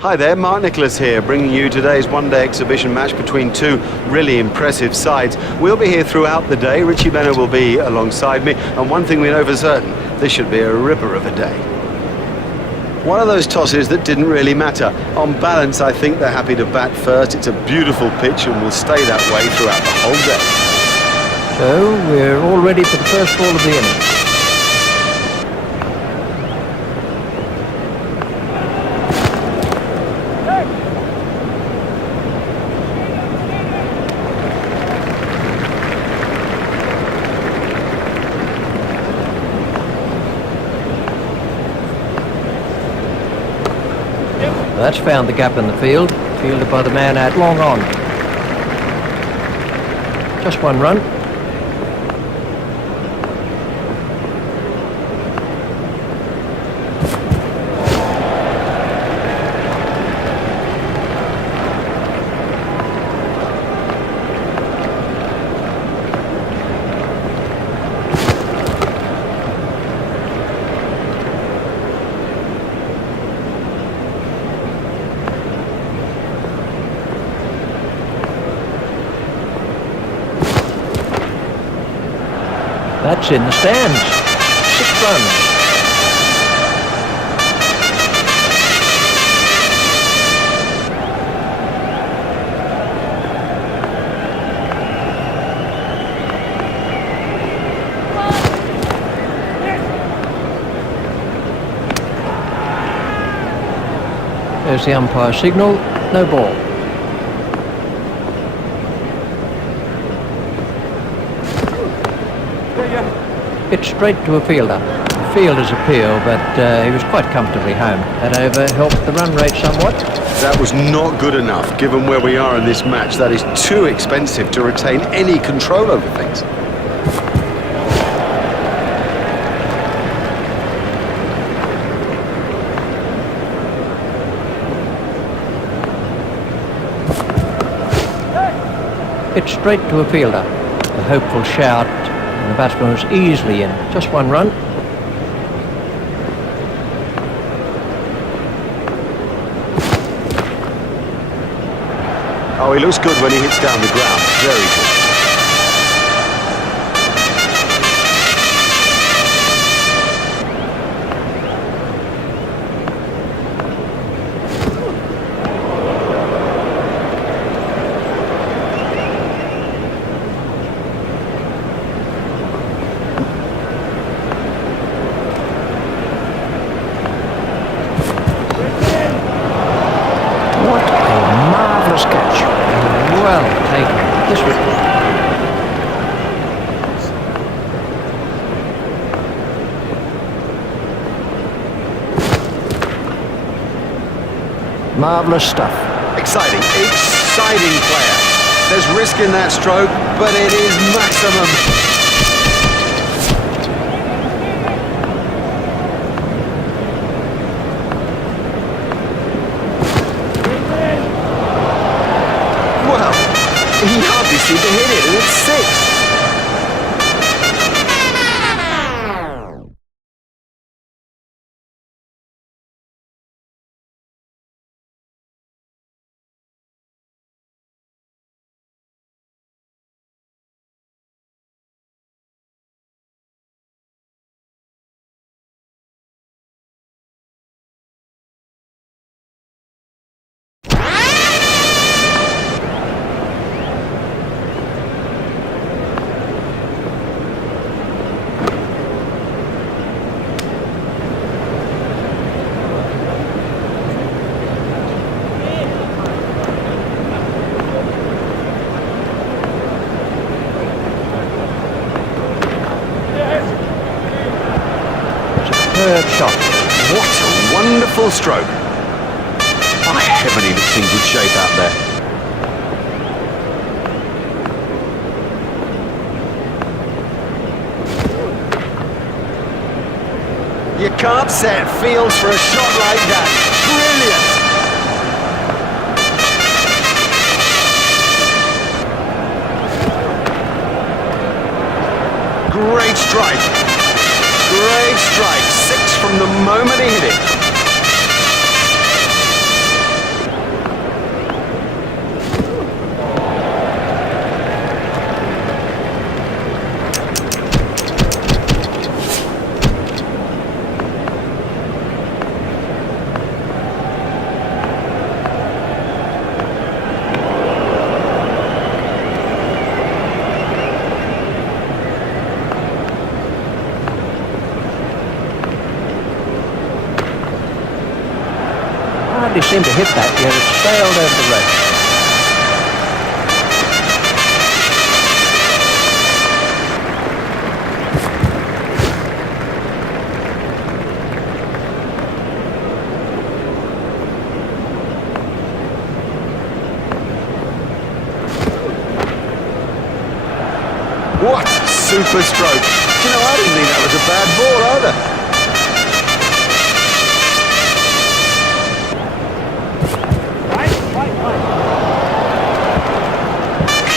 Hi there, Mark Nicholas here, bringing you today's one-day exhibition match between two really impressive sides. We'll be here throughout the day. Richie Bennett will be alongside me, and one thing we know for certain, this should be a ripper of a day. One of those tosses that didn't really matter. On balance, I think they're happy to bat first. It's a beautiful pitch and will stay that way throughout the whole day. So, we're all ready for the first ball of the innings. That's found the gap in the field, fielded by the man out long on. Just one run. That's in the stands. 6 runs. There's the umpire signal. No ball. It's straight to a fielder. The fielder's appeal, but he was quite comfortably home. That over helped the run rate somewhat. That was not good enough, given where we are in this match. That is too expensive to retain any control over things. It's straight to a fielder. The hopeful shout. The batsman was easily in. Just one run. Oh, he looks good when he hits down the ground. Very good. Marvellous stuff. Exciting player. There's risk in that stroke, but it is maximum. Well, he hardly seemed to hit it, and it's 6. Superb shot. What a wonderful stroke. By heaven, he looks in good shape out there. You can't set fields for a shot like that. Brilliant. Great strike. Great strike. 6 from the moment he hit it. hardly seemed to hit that, yet it sailed over the rope. What super stroke! You know, I didn't think that was a bad ball either.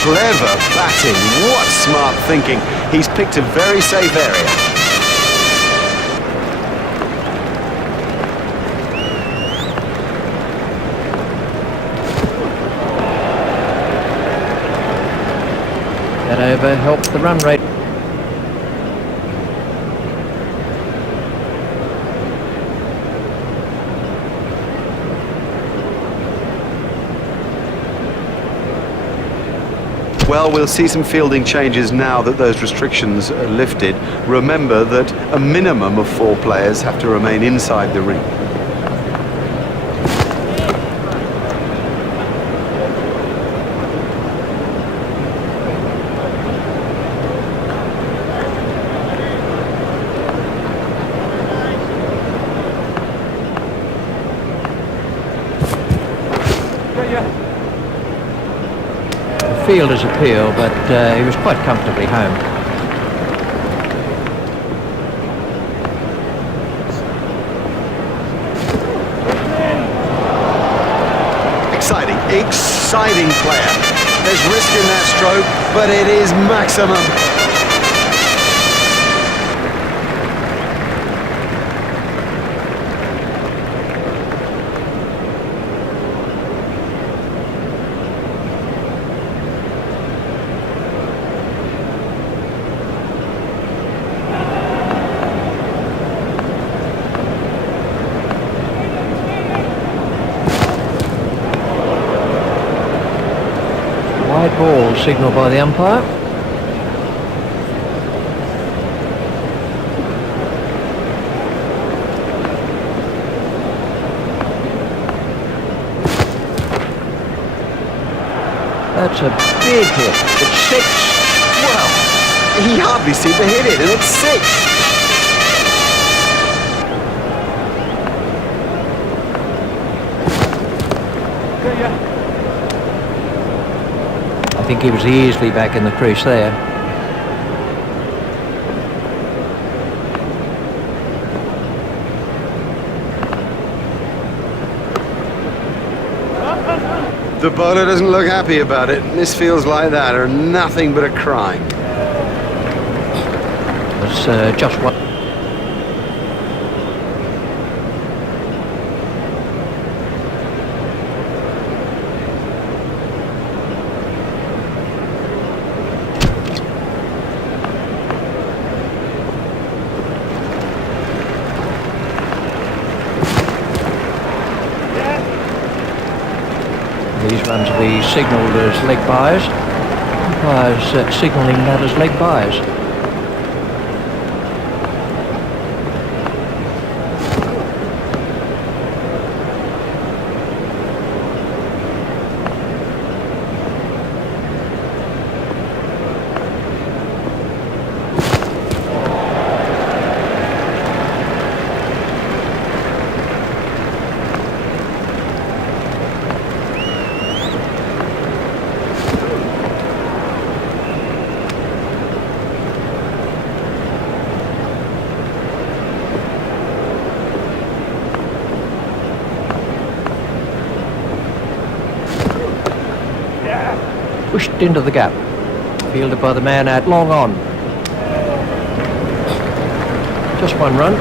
Clever batting, what smart thinking. He's picked a very safe area. That over helped the run rate. Well, we'll see some fielding changes now that those restrictions are lifted. Remember that a minimum of 4 players have to remain inside the ring. Fielder's appeal, but he was quite comfortably home. Exciting player. There's risk in that stroke, but it is maximum. Wide ball signalled by the umpire. That's a big hit. It's 6. Well, he hardly seemed to hit it, and it's 6. I think he was easily back in the crease there. The bowler doesn't look happy about it. Misfields like that are nothing but a crime. It's just one. These runs will be signalled as leg byes. Umpires signalling that as leg byes. Pushed into the gap. Fielded by the man out long on. Just one run.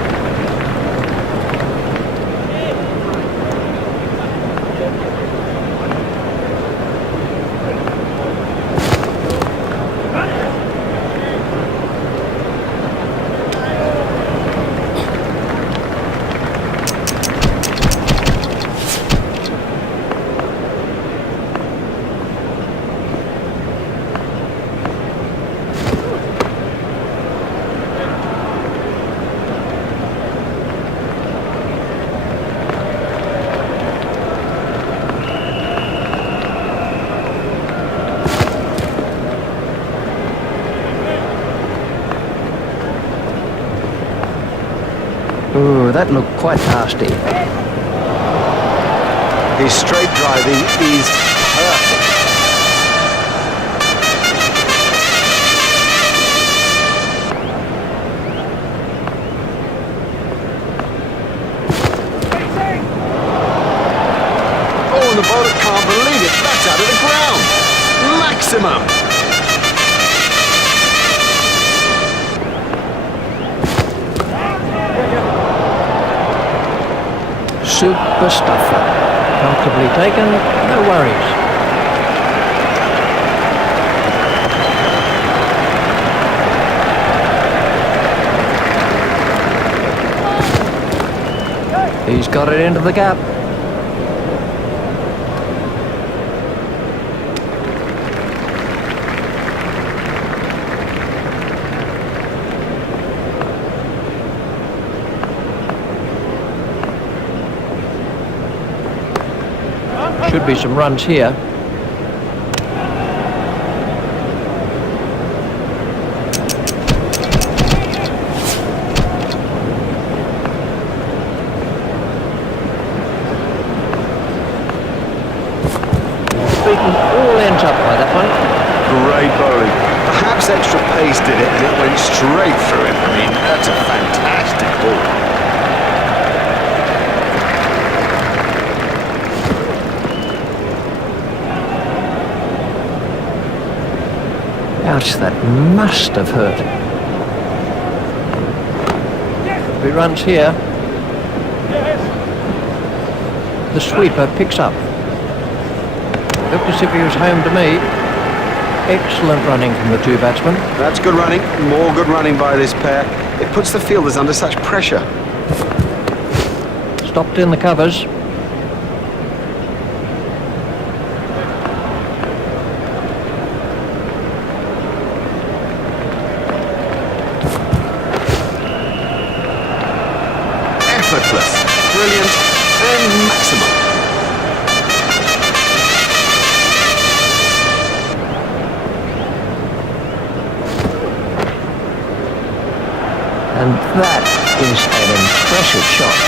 that looked quite nasty. His straight driving is perfect. Oh, and the bowler can't believe it. That's out of the ground. Maximum. Super stuffer. Comfortably taken, no worries. He's got it into the gap. Should be some runs here. Beaten all ends up by that one. Great bowling. Perhaps extra pace did it and it went straight through him. I mean, that's a fantastic ball. Ouch, that must have hurt. He runs here. The sweeper picks up. Looked as if he was home to me. Excellent running from the two batsmen. That's good running. More good running by this pair. It puts the fielders under such pressure. Stopped in the covers. Effortless, brilliant, and maximum. And that is an impressive shot.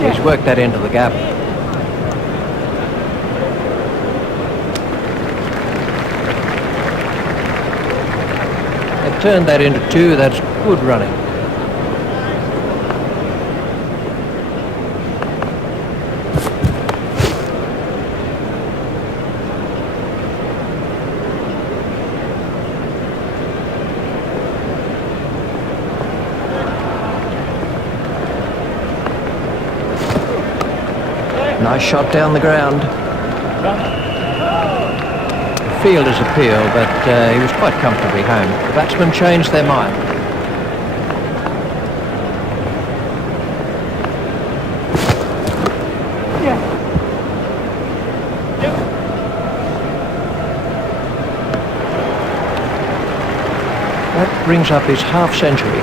He's worked that into the gap. They've turned that into two. That's good running. Nice shot down the ground. The fielders appeal, but he was quite comfortably home. The batsmen changed their mind. That brings up his half century.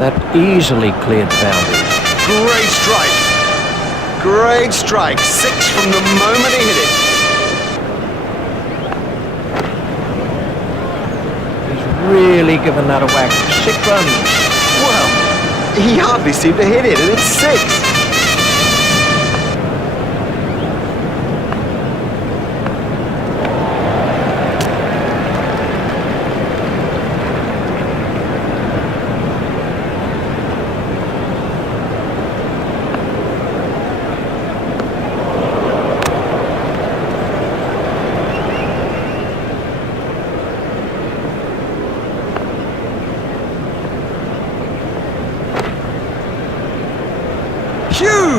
That easily cleared the boundary. Great strike. Great strike. 6 from the moment he hit it. He's really given that a whack. 6 runs. Well, he hardly seemed to hit it, and it's 6.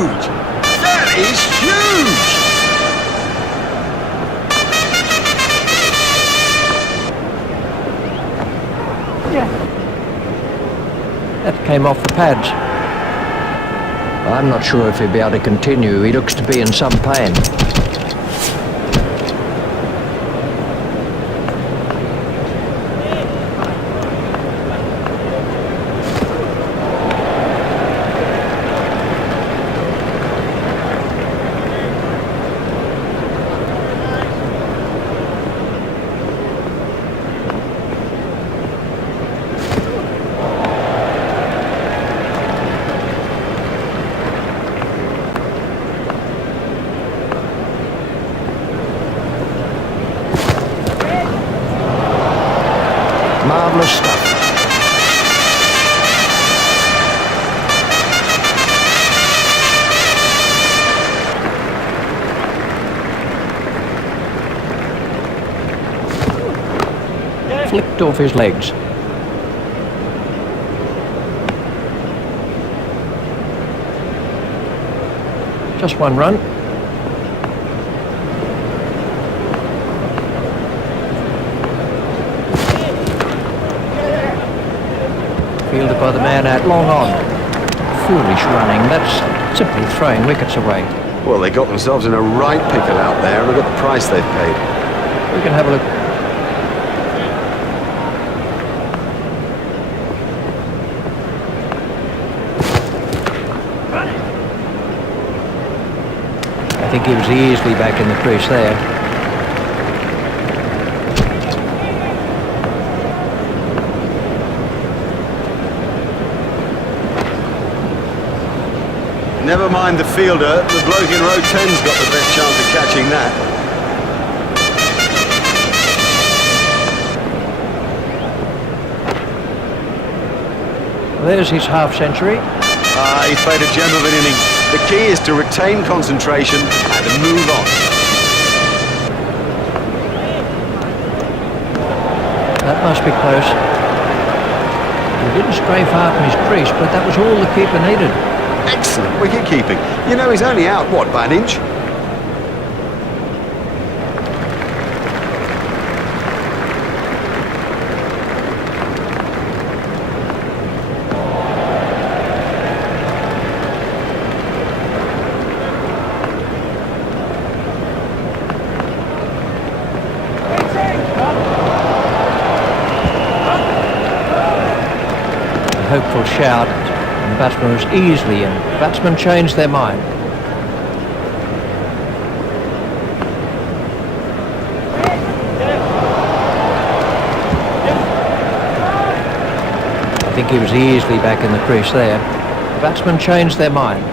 huge! That is huge! That came off the pads. I'm not sure if he'll be able to continue. He looks to be in some pain. Marvellous stuff. Flicked off his legs. Just one run. Fielded by the man out long on. Foolish running. That's simply throwing wickets away. Well, they got themselves in a right pickle out there, and look at the price they've paid. We can have a look. I think he was easily back in the crease there. Never mind the fielder, the bloke in row 10's got the best chance of catching that. There's his half-century. He's played a gem of an innings. The key is to retain concentration and to move on. That must be close. He didn't stray far from his crease, but that was all the keeper needed. Excellent wicket keeping. You know, he's only out, what, by an inch? A hopeful shout. The batsman was easily in. The batsmen changed their mind. I think he was easily back in the crease there. The batsmen changed their mind.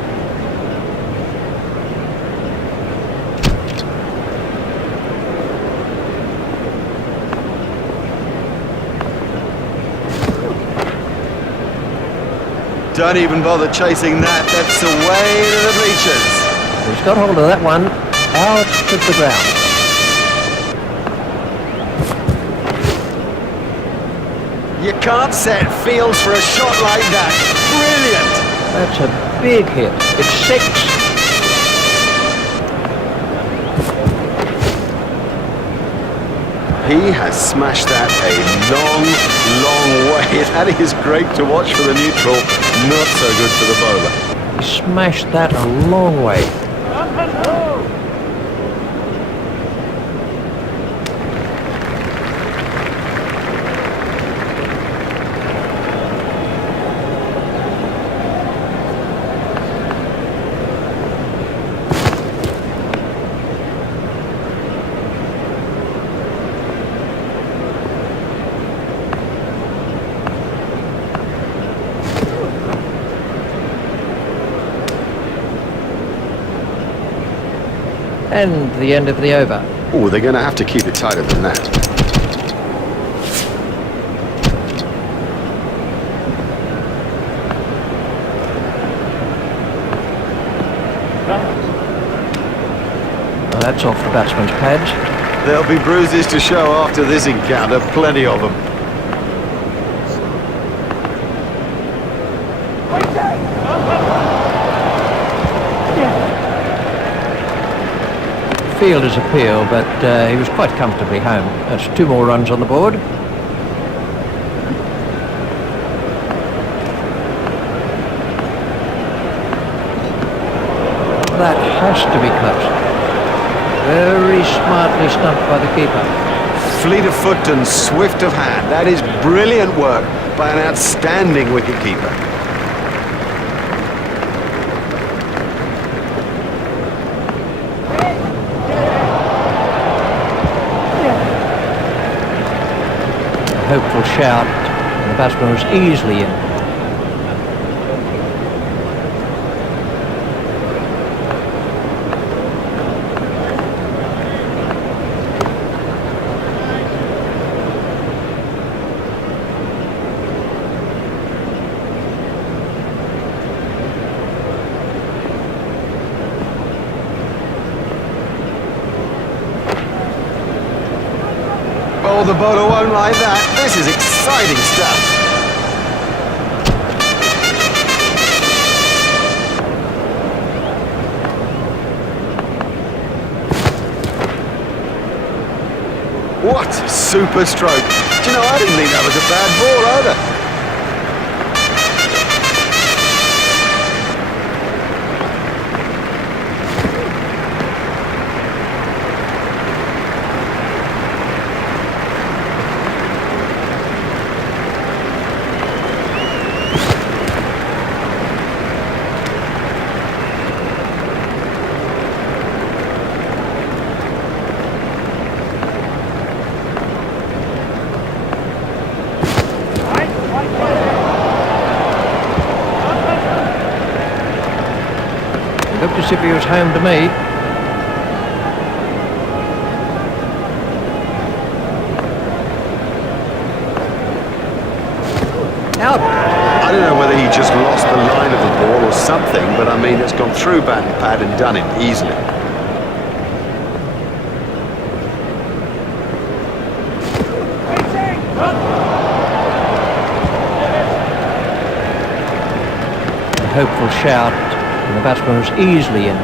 Don't even bother chasing that. That's away to the bleachers. He's got hold of that one. Out to the ground. You can't set fields for a shot like that. Brilliant. That's a big hit. It's 6. He has smashed that a long, long way. That is great to watch for the neutral, not so good for the bowler. He smashed that a long way. And the end of the over. Oh, they're going to have to keep it tighter than that. Well, that's off the batsman's pads. There'll be bruises to show after this encounter, plenty of them. Fielder's appeal, but he was quite comfortably home. That's 2 more runs on the board. That has to be close. Very smartly stumped by the keeper. Fleet of foot and swift of hand. That is brilliant work by an outstanding wicketkeeper. A hopeful shout, and the batsman was easily in. Oh, the bowler won't like that. This is exciting stuff. What a super stroke. Do you know, I didn't think that was a bad ball either. Looked as if he was home to me. Out. I don't know whether he just lost the line of the ball or something, but I mean, it's gone through bat and pad and done him easily. A hopeful shout, and the batsman was easily in.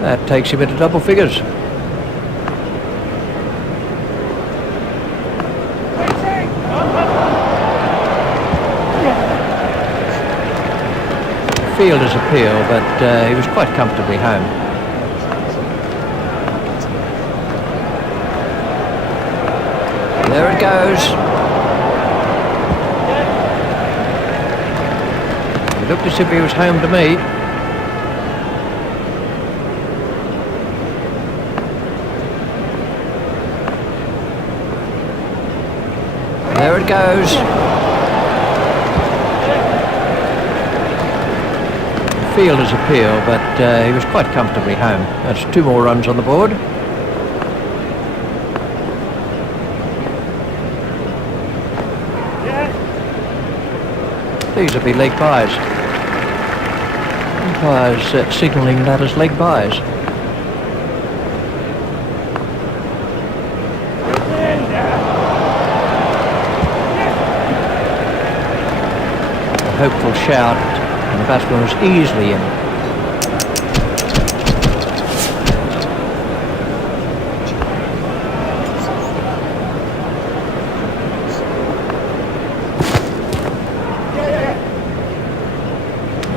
That takes him into double figures. Fielder's appeal, but he was quite comfortably home. There it goes. He looked as if he was home to me. There it goes. Fielder's appeal, but he was quite comfortably home. That's 2 more runs on the board. These will be leg byes. Umpires signalling that as leg byes. A hopeful shout, and the batsman was easily in.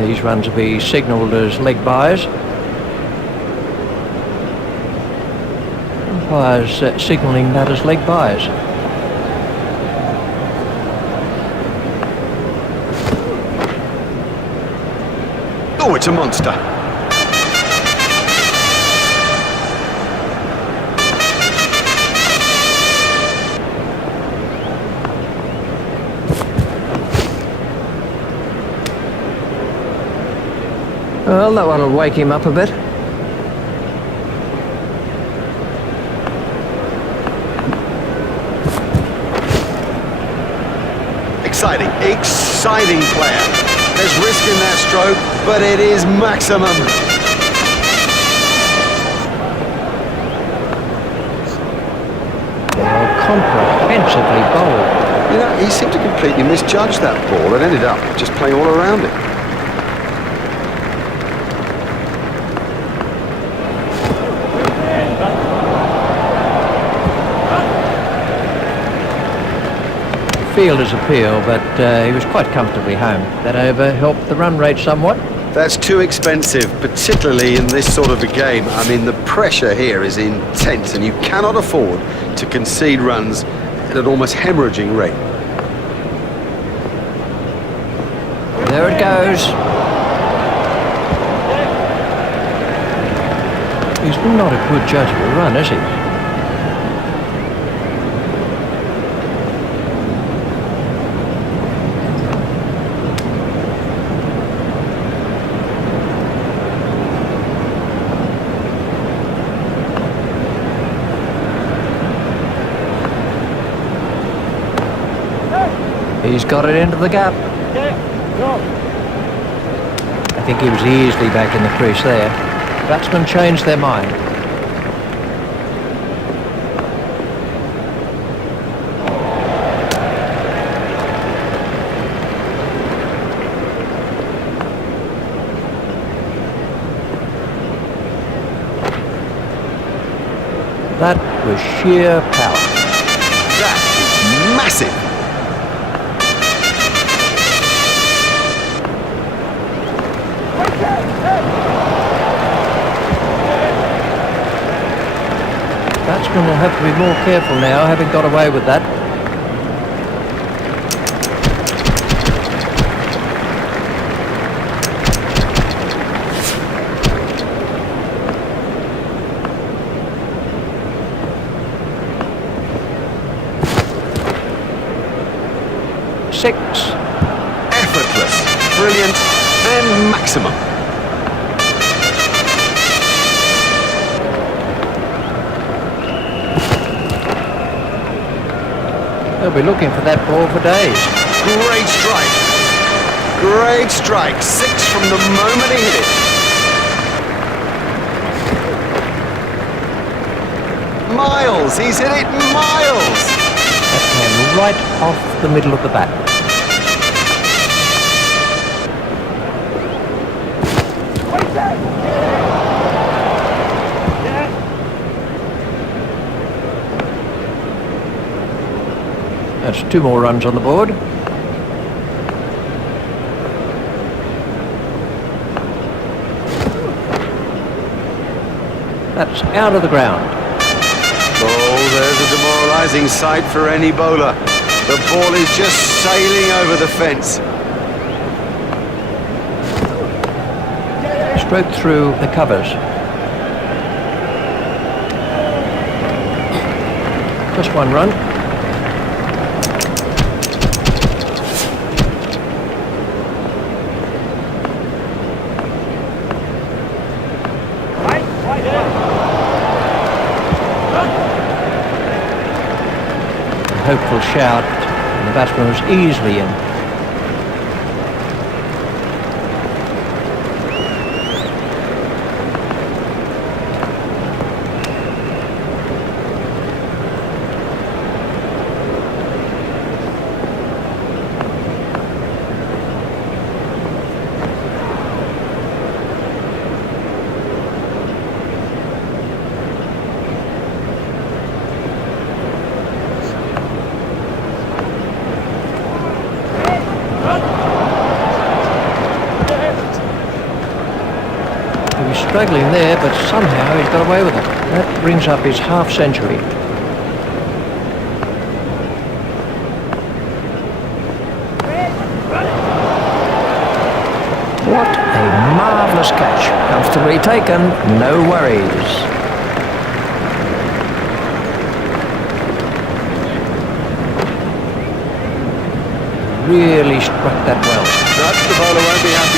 These runs will be signalled as leg byes. Umpires signalling that as leg byes. Oh, it's a monster. Well, that one will wake him up a bit. Exciting player. There's risk in that stroke, but it is maximum. Well, comprehensively bowled. You know, he seemed to completely misjudge that ball and ended up just playing all around it. Fielder's appeal, but he was quite comfortably home. That over helped the run rate somewhat. That's too expensive, particularly in this sort of a game. I mean, the pressure here is intense, and you cannot afford to concede runs at an almost hemorrhaging rate. There it goes. He's not a good judge of a run, is he? He's got it into the gap. I think he was easily back in the crease there. Batsmen changed their mind. That was sheer power. That is massive. Batsmen will have to be more careful now, having got away with that. Six. Effortless, brilliant, and maximum. They'll be looking for that ball for days. Great strike. Great strike. Six from the moment he hit it. Miles. He's hit it miles. That came right off the middle of the bat. That's 2 more runs on the board. That's out of the ground. Oh, there's a demoralising sight for any bowler. The ball is just sailing over the fence. Stroked through the covers. Just 1 run. Hopeful shout, and the batsman was easily in. He was struggling there, but somehow he's got away with it. That brings up his half-century. What a marvellous catch. Comfortably taken, no worries. Really struck that well. No, the bowler won't be happy.